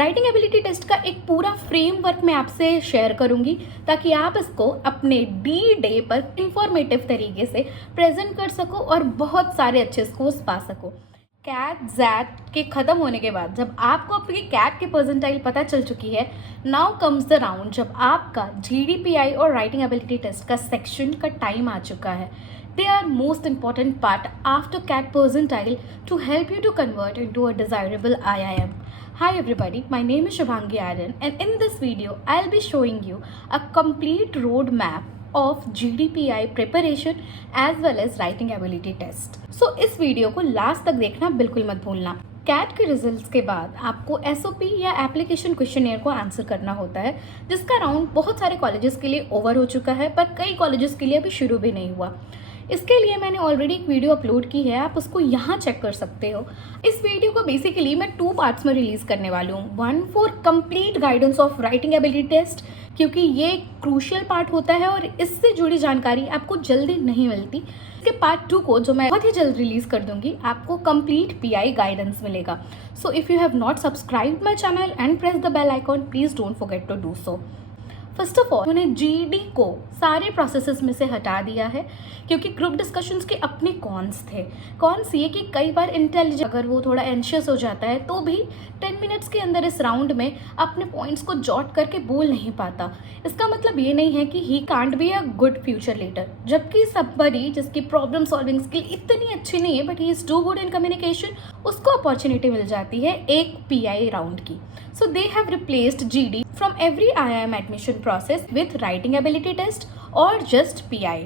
Writing ability test का एक पूरा फ्रेमवर्क मैं आपसे शेयर करूंगी ताकि आप इसको अपने डी डे पर इंफॉर्मेटिव तरीके से प्रेजेंट कर सको और बहुत सारे अच्छे स्कोर्स पा सको। कैट जैट के ख़त्म होने के बाद जब आपको अपनी कैट की परसेंटाइल पता चल चुकी है, नाउ कम्स द राउंड जब आपका GDPI और राइटिंग एबिलिटी टेस्ट का सेक्शन का टाइम आ चुका है। They are most important part after CAT percentile to help you to convert into a desirable IIM. Hi everybody, my name is Shubhangi Aaron and in this video I'll be showing you a complete roadmap of GDPI preparation as well as writing ability test. So इस video को last तक देखना बिल्कुल मत भूलना। Cat के results के बाद आपको SOP या एप्लीकेशन क्वेश्चनेयर को आंसर करना होता है, जिसका राउंड बहुत सारे कॉलेजेस के लिए ओवर हो चुका है पर कई कॉलेजेस के लिए अभी शुरू भी नहीं हुआ। इसके लिए मैंने ऑलरेडी एक वीडियो अपलोड की है, आप उसको यहाँ चेक कर सकते हो। इस वीडियो को बेसिकली मैं 2 पार्ट्स में रिलीज़ करने वाली हूँ। 1 for complete guidance of writing ability test, क्योंकि ये क्रूशियल पार्ट होता है और इससे जुड़ी जानकारी आपको जल्दी नहीं मिलती। इसके पार्ट 2 को जो मैं बहुत ही जल्द रिलीज़ कर दूंगी, आपको कंप्लीट PI गाइडेंस मिलेगा। So if you have not subscribe my channel and press the bell icon, please don't forget to do so. First of all उन्होंने GD को सारे प्रोसेसेस में से हटा दिया है, क्योंकि ग्रुप डिस्कशंस के अपने कॉन्स थे। कॉन्स ये कि कई बार इंटेलिजेंट अगर वो थोड़ा एंशियस हो जाता है तो भी 10 मिनट्स के अंदर इस राउंड में अपने पॉइंट्स को जॉट करके बोल नहीं पाता। इसका मतलब ये नहीं है कि he can't be a good future leader, जबकि somebody जिसकी प्रॉब्लम सॉल्विंग स्किल इतनी अच्छी नहीं है but he is too good in communication, उसको अपॉर्चुनिटी मिल जाती है एक PI राउंड की। So they have replaced GD from every IIM admission process with writing ability test or just PI.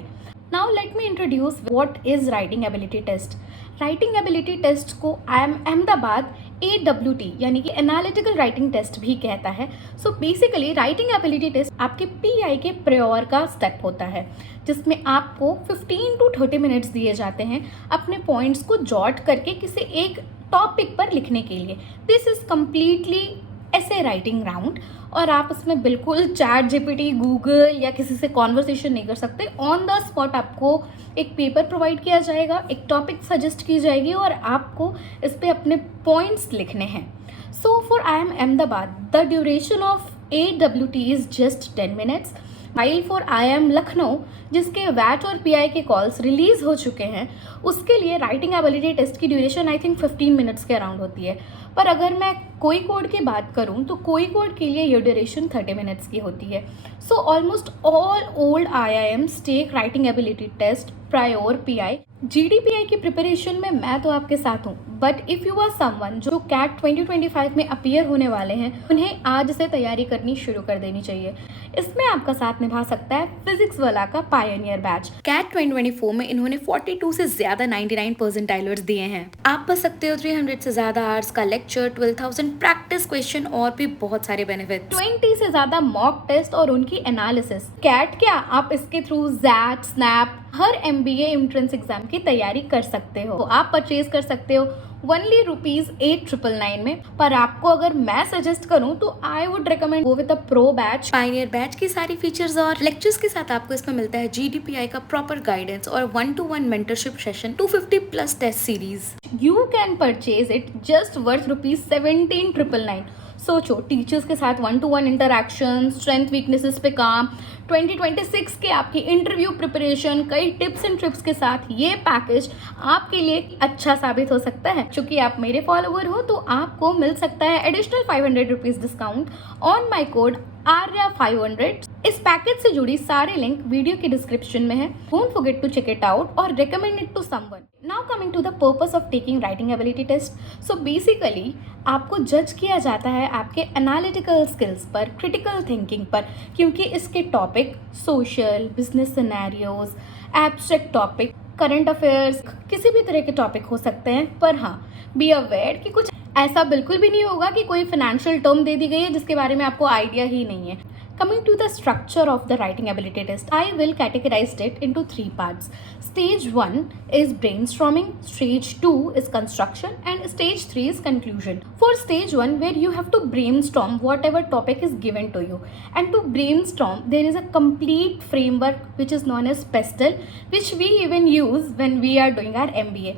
Now let me introduce what is writing ability test. Writing ability test को IIM Ahmedabad AWT यानी कि analytical writing test भी कहता है। So basically writing ability test आपके PI के prior का step होता है, जिसमें आपको 15 to 30 मिनट्स दिए जाते हैं अपने पॉइंट्स को जॉट करके किसी एक टॉपिक पर लिखने के लिए। दिस इज कम्प्लीटली ऐसे राइटिंग राउंड और आप इसमें बिल्कुल ChatGPT, गूगल या किसी से कॉन्वर्सेशन नहीं कर सकते। ऑन द स्पॉट आपको एक पेपर प्रोवाइड किया जाएगा, एक टॉपिक सजेस्ट की जाएगी और आपको इस पर अपने पॉइंट्स लिखने हैं। So for IIM Ahmedabad the duration of AWT is just 10 minutes, while for IIM Lucknow जिसके वैट और PI के कॉल्स रिलीज हो चुके हैं, उसके लिए राइटिंग एबिलिटी टेस्ट की ड्यूरेशन आई थिंक 15 मिनट्स के अराउंड होती है। पर अगर मैं कोई कोड की बात करूं तो कोई कोड के लिए ये ड्यूरेशन 30 मिनट्स की होती है। So almost all old IIMs take writing ability test prior PI। GDPI की प्रिपरेशन में मैं तो आपके साथ हूँ, but if you are someone जो CAT 2025 में अपीयर होने वाले हैं, उन्हें आज से तैयारी करनी शुरू कर देनी चाहिए। इसमें आपका साथ निभा सकता है फिजिक्स वाला का पायनियर बैच। CAT 2024 में इन्होंने 42 से ज़्यादा 99 परसेंटाइलर्स दिए हैं। आप पढ़ सकते हो 300 से ज़्यादा आवर्स का लेक्चर, 12,000 प्रैक्टिस क्वेश्चन और भी बहुत सारे बेनिफिट, 20 से ज़्यादा मॉक टेस्ट और उनकी एनालिसिस। कैट क्या, आप इसके थ्रू जैट, स्नैप हर MBA एंट्रेंस एग्जाम की तैयारी कर सकते हो। आप परचेज कर सकते हो ओनली ₹8,999 में। पर आपको अगर मैं सजेस्ट करूं तो I would recommend go with the pro batch. Pioneer batch की सारी फीचर्स और लेक्चर्स के साथ आपको इसमें मिलता है GDPI का प्रॉपर गाइडेंस और 1-to-1 mentorship session, 250+ test series. You can purchase it just worth ₹17,999। सोचो, टीचर्स के साथ 1-to-1 इंटरैक्शन, स्ट्रेंथ वीकनेसेस पे काम, 2026 के आपकी इंटरव्यू प्रिपरेशन, कई टिप्स एंड ट्रिक्स के साथ ये पैकेज आपके लिए अच्छा साबित हो सकता है। चूंकि आप मेरे फॉलोवर हो तो आपको मिल सकता है additional ₹500 discount on my code ARYA500। इस पैकेज से जुड़ी सारे लिंक वीडियो के डिस्क्रिप्शन में है। Don't forget to check it out और recommend it to someone. Now coming to the purpose of taking writing ability test. So basically आपको जज किया जाता है आपके एनालिटिकल स्किल्स पर, क्रिटिकल थिंकिंग पर, क्योंकि इसके topic social, business scenarios, abstract topic, current affairs, किसी भी तरह के टॉपिक हो सकते हैं। पर हाँ, बी अवेयर कि कुछ ऐसा बिल्कुल भी नहीं होगा कि कोई फाइनेंशियल टर्म दे दी गई है जिसके बारे में आपको आइडिया ही नहीं है। Coming to the structure of the writing ability test, I will categorize it into 3 parts. Stage 1 is brainstorming, stage 2 is construction, and stage 3 is conclusion. For stage 1, where you have to brainstorm whatever topic is given to you, and to brainstorm there is a complete framework which is known as PESTLE, which we even use when we are doing our MBA.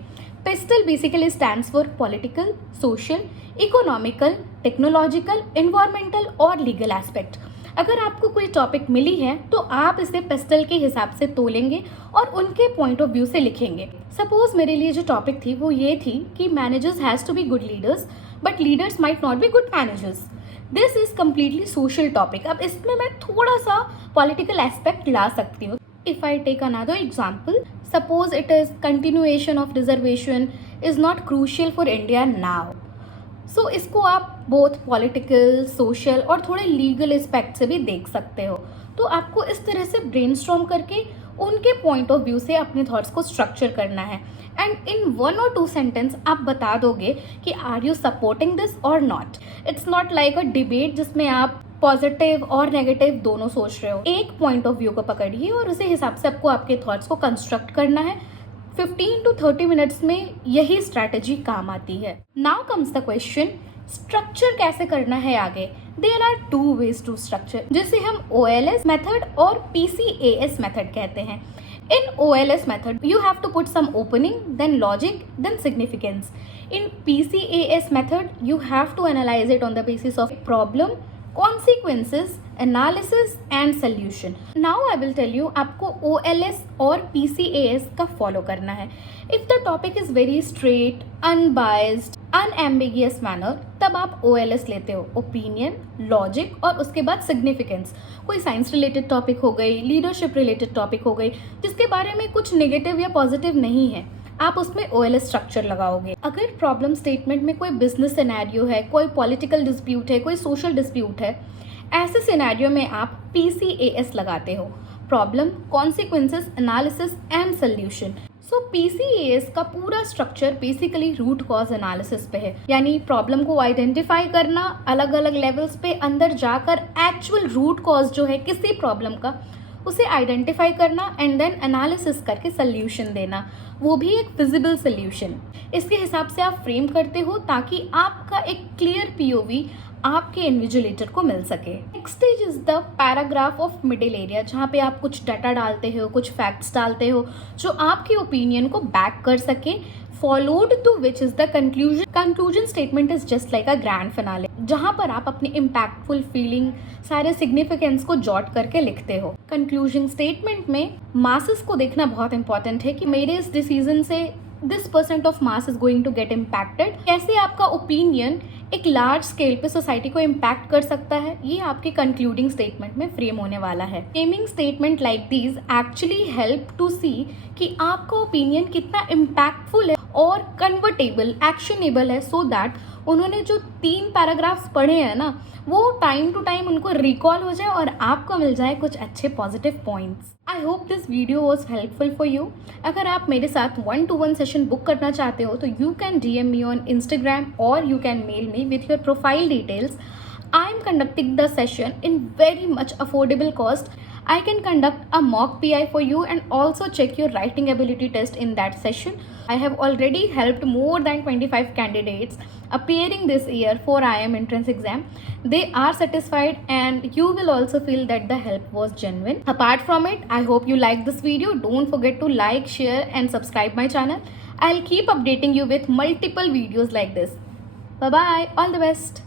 PESTEL basically stands for political, social, economical, technological, environmental और legal aspect। अगर आपको कोई topic मिली है तो आप इसे pastel के हिसाब से तोलेंगे और उनके पॉइंट ऑफ व्यू से लिखेंगे। सपोज मेरे लिए जो टॉपिक थी वो ये थी कि managers has to be good leaders but leaders might not be good managers. This is completely social topic. अब इसमें मैं थोड़ा सा पॉलिटिकल एस्पेक्ट ला सकती हूँ। If I take another example, suppose it is continuation of reservation is not crucial for India now. So इसको आप बोथ पॉलिटिकल, सोशल और थोड़े लीगल एस्पेक्ट से भी देख सकते हो। तो आपको इस तरह से ब्रेनस्टॉर्म करके उनके पॉइंट ऑफ व्यू से अपने थॉट्स को स्ट्रक्चर करना है एंड इन 1 or 2 सेंटेंस आप बता दोगे कि आर यू सपोर्टिंग दिस और not. It's not like a debate जिसमें आप पॉजिटिव और नेगेटिव दोनों सोच रहे हो। एक पॉइंट ऑफ व्यू को पकड़िए और उसी हिसाब से आपको आपके थॉट्स को कंस्ट्रक्ट करना है। 15 to 30 मिनट्स में यही स्ट्रैटेजी काम आती है। Now comes the question, structure कैसे करना है आगे। There are 2 ways to structure, जिसे हम OLS मेथड और PCAS मेथड कहते हैं। In OLS method, you have to put some opening, then logic, then significance. In PCAS method, you have to analyze it on the basis of problem, consequences, analysis and solution. Now I will tell you आपको OLS और PCAS का follow करना है। If the topic is very straight, unbiased, unambiguous manner, तब आप OLS लेते हो, opinion, logic और उसके बाद सिग्निफिकेंस। कोई साइंस रिलेटेड टॉपिक हो गई, लीडरशिप रिलेटेड टॉपिक हो गई, जिसके बारे में कुछ नेगेटिव या पॉजिटिव नहीं है, आप उसमें OLS स्ट्रक्चर लगाओगे। अगर प्रॉब्लम स्टेटमेंट में कोई बिजनेस सिनेरियो है, कोई पॉलिटिकल डिस्प्यूट है, कोई सोशल डिस्प्यूट है, ऐसे सिनेरियो में आप PCAS लगाते हो, problem, consequences, analysis and solution. So PCAS का पूरा structure basically root cause analysis पे है, यानी प्रॉब्लम को आइडेंटिफाई करना, अलग अलग लेवल्स पे अंदर जाकर एक्चुअल रूट कॉज जो है किसी प्रॉब्लम का उसे आइडेंटिफाई करना एंड देन एनालिसिस करके सोल्यूशन देना, वो भी एक फिजिबल सोल्यूशन। इसके हिसाब से आप फ्रेम करते हो ताकि आपका एक क्लियर POV आपके इन्विजिलेटर को मिल सके। Next stage is the paragraph of middle area, जहाँ पे आप कुछ डाटा डालते हो, कुछ फैक्ट्स डालते हो जो आपके ओपिनियन को बैक कर सके, followed to which is the conclusion. Conclusion statement is just like a grand finale, जहाँ पर आप अपनी इम्पैक्टफुल फीलिंग, सारे सिग्निफिकेंस को जॉट करके लिखते हो। कंक्लूजन स्टेटमेंट में मासेस को देखना बहुत इंपॉर्टेंट है कि मेरे इस डिसीजन से this % of mass is going to get impacted. कैसे आपका ओपिनियन एक लार्ज स्केल पे सोसाइटी को इम्पैक्ट कर सकता है, ये आपके कंक्लूडिंग स्टेटमेंट में फ्रेम होने वाला है। Framing statement like these actually help to see कि आपका ओपिनियन कितना इम्पैक्टफुल है और कन्वर्टेबल, एक्शनेबल है, सो दैट उन्होंने जो 3 पैराग्राफ्स पढ़े हैं ना, वो टाइम टू टाइम उनको रिकॉल हो जाए और आपको मिल जाए कुछ अच्छे positive points. I hope this video was helpful for you. अगर आप मेरे साथ 1-to-1 सेशन बुक करना चाहते हो तो you can DM me on Instagram और you can mail me with your profile details. I am conducting the session in very much affordable cost. I can conduct a mock PI for you and also check your writing ability test in that session. I have already helped more than 25 candidates appearing this year for IIM entrance exam. They are satisfied and you will also feel that the help was genuine. Apart from it, I hope you like this video. Don't forget to like, share and subscribe my channel. I'll keep updating you with multiple videos like this. Bye bye. All the best.